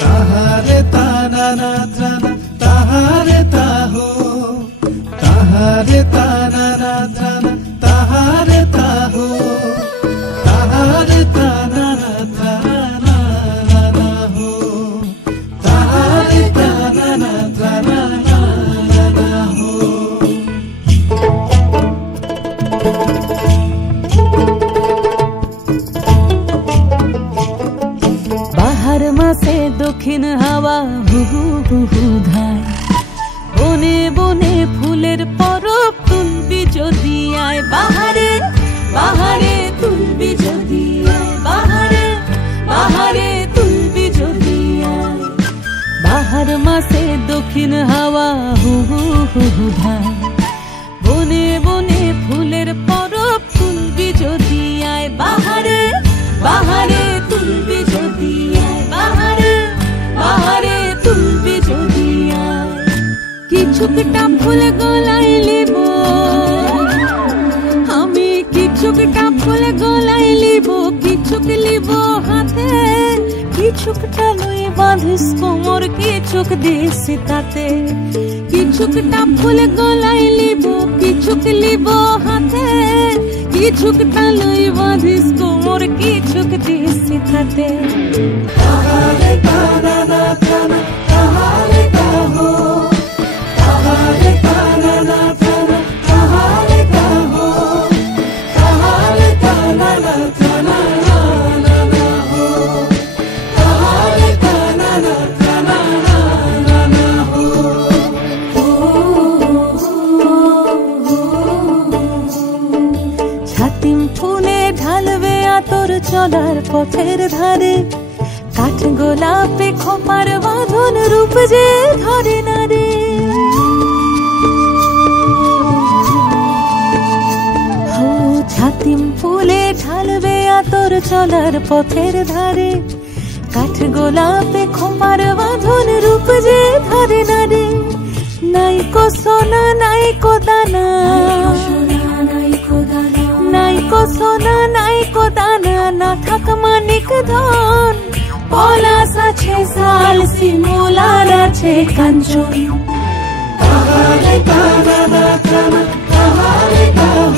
ताहारे ताना ना त्राना ताहारे ताहो ताहारे ताना ना त्राना ताहारे ताहो ताहारे ताना ना त्राना ना हो ताहारे ताना ना त्राना ना हो। बाहर मासे दक्षिण हावा হুহু হুহু ধায় বনে বনে ফুলের পরব তুলবি যদি আয় বাহারে বাহারে তুলবি যদি আয় বাহারে বাহারে তুলবি যদি আয় বাহার মাসে দক্ষিণ হাওয়া হুহু হুহু ধায় বনে বনে ফুলের পরব তুলবি যদি আয় বাহারে বাহারে তুলবি যদি আয় বাহারে বাহারে তুলবি যদি আয় কিছুটা ফুল গলায় লিব আমি কিছুটা ফুল গলায় লিব কিছুক লিব হাতে কিছুটা লই বাঁধিস কোমর কিছুক দিস তাতে কিছুটা ফুল গলায় লিব কিছুক লিব হাতে কিছুটা লই বাঁধিস কোমর কিছুক দিস তাতে ताहारे ताना ना त्राना ताहारे ताहो ताहारे ताना ना त्राना ताहारे ताहो ताहारे ताना ना त्राना ना हो ताहारे ताना ना त्राना ना हो। ছাতিম ফুলে ঢালবে আতর চলার পথের ধারে কাঠ গোলাপে খোপার বাঁধন রূপ যে ধরে না রে ও ছাতিম ফুলে ঢালবে আতর চলার পথের ধারে কাঠ গোলাপে খোপার বাঁধন রূপ যে ধরে না রে নাইকো সোনা নাইকো দানা নাইকো সোনা নাইকো দানা না থাক মানিক ধন পলাশ আছে শাল শিমুলার আছে কাঞ্চন ताहारे ताना ना त्राना ताहारे ताहो